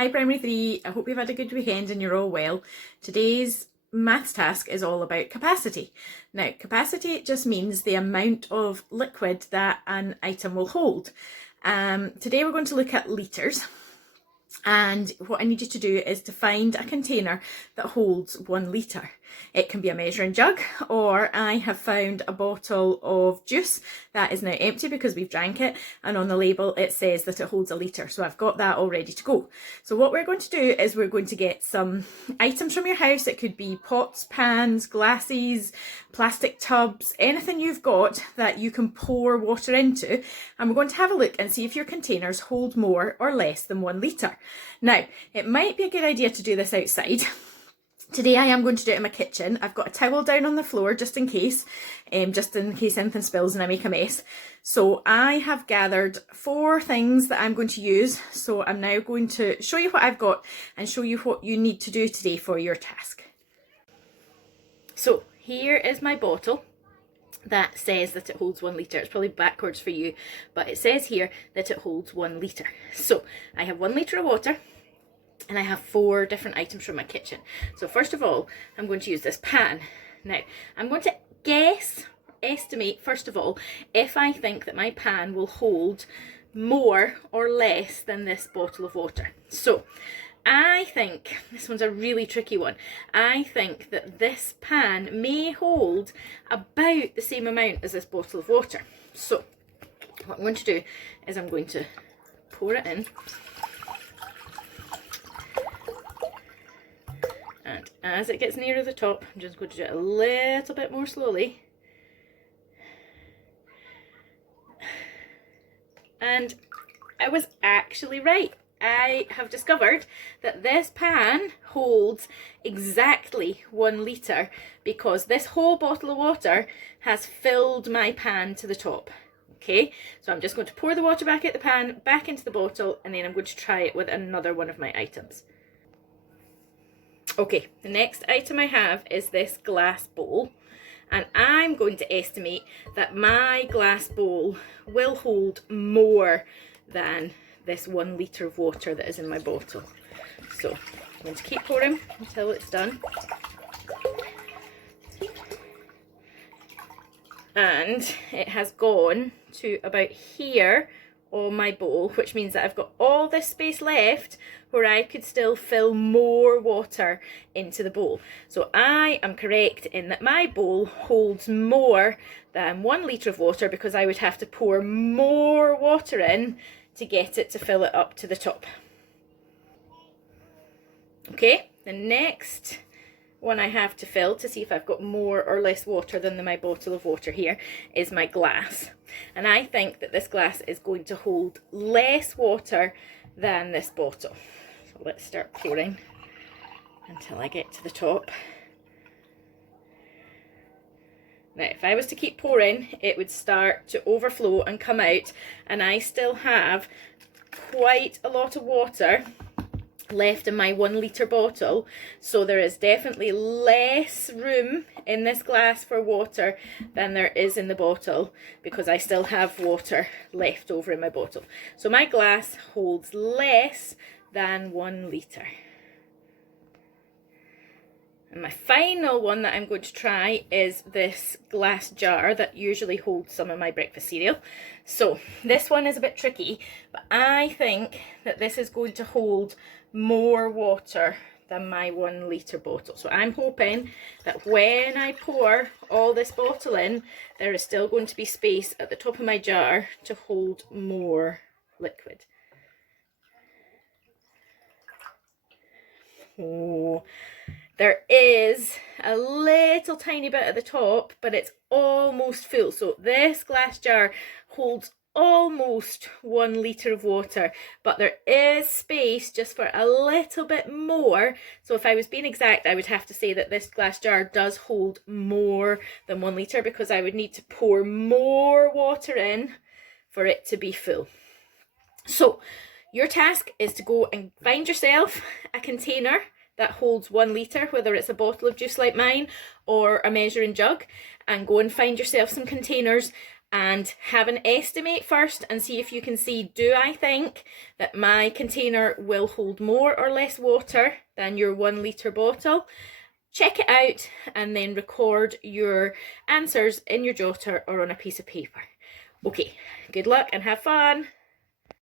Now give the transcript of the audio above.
Hi Primary 3, I hope you've had a good weekend and you're all well. Today's maths task is all about capacity. Now, capacity just means the amount of liquid that an item will hold. Today we're going to look at litres. And what I need you to do is to find a container that holds 1 litre. It can be a measuring jug, or I have found a bottle of juice that is now empty because we've drank it, and on the label it says that it holds 1 litre, so I've got that all ready to go. So what we're going to do is we're going to get some items from your house. It could be pots, pans, glasses, plastic tubs, anything you've got that you can pour water into, and we're going to have a look and see if your containers hold more or less than 1 litre. Now, it might be a good idea to do this outside. Today I am going to do it in my kitchen. I've got a towel down on the floor just in case anything spills and I make a mess. So I have gathered 4 things that I'm going to use. So I'm now going to show you what I've got and show you what you need to do today for your task. So here is my bottle that says that it holds 1 litre. It's probably backwards for you, but it says here that it holds 1 litre. So I have 1 litre of water, and I have 4 different items from my kitchen. So first of all, I'm going to use this pan. Now, I'm going to estimate, first of all, if I think that my pan will hold more or less than this bottle of water. So I think, this one's a really tricky one, I think that this pan may hold about the same amount as this bottle of water. So what I'm going to do is I'm going to pour it in. And as it gets nearer the top, I'm just going to do it a little bit more slowly. And I was actually right. I have discovered that this pan holds exactly 1 litre because this whole bottle of water has filled my pan to the top. Okay, so I'm just going to pour the water back out the pan, back into the bottle, and then I'm going to try it with another one of my items. Okay, the next item I have is this glass bowl, and I'm going to estimate that my glass bowl will hold more than this 1 litre of water that is in my bottle. So I'm going to keep pouring until it's done. And it has gone to about here on my bowl, which means that I've got all this space left where I could still fill more water into the bowl. So I am correct in that my bowl holds more than 1 litre of water because I would have to pour more water in to get it to fill it up to the top. Okay, the next one I have to fill to see if I've got more or less water than my bottle of water here is my glass. And I think that this glass is going to hold less water than this bottle. So let's start pouring until I get to the top. Now, if I was to keep pouring, it would start to overflow and come out, and I still have quite a lot of water left in my 1 litre bottle, so there is definitely less room in this glass for water than there is in the bottle because I still have water left over in my bottle. So my glass holds less than 1 litre. And my final one that I'm going to try is this glass jar that usually holds some of my breakfast cereal. So this one is a bit tricky, but I think that this is going to hold more water than my 1 litre bottle. So I'm hoping that when I pour all this bottle in, there is still going to be space at the top of my jar to hold more liquid. Oh, there is a little tiny bit at the top, but it's almost full. So this glass jar holds almost 1 litre of water, but there is space just for a little bit more. So if I was being exact, I would have to say that this glass jar does hold more than 1 litre because I would need to pour more water in for it to be full. So your task is to go and find yourself a container that holds 1 litre, whether it's a bottle of juice like mine or a measuring jug, and go and find yourself some containers and have an estimate first and see if you can see, do I think that my container will hold more or less water than your 1 litre bottle? Check it out and then record your answers in your jotter or on a piece of paper. Okay, good luck and have fun.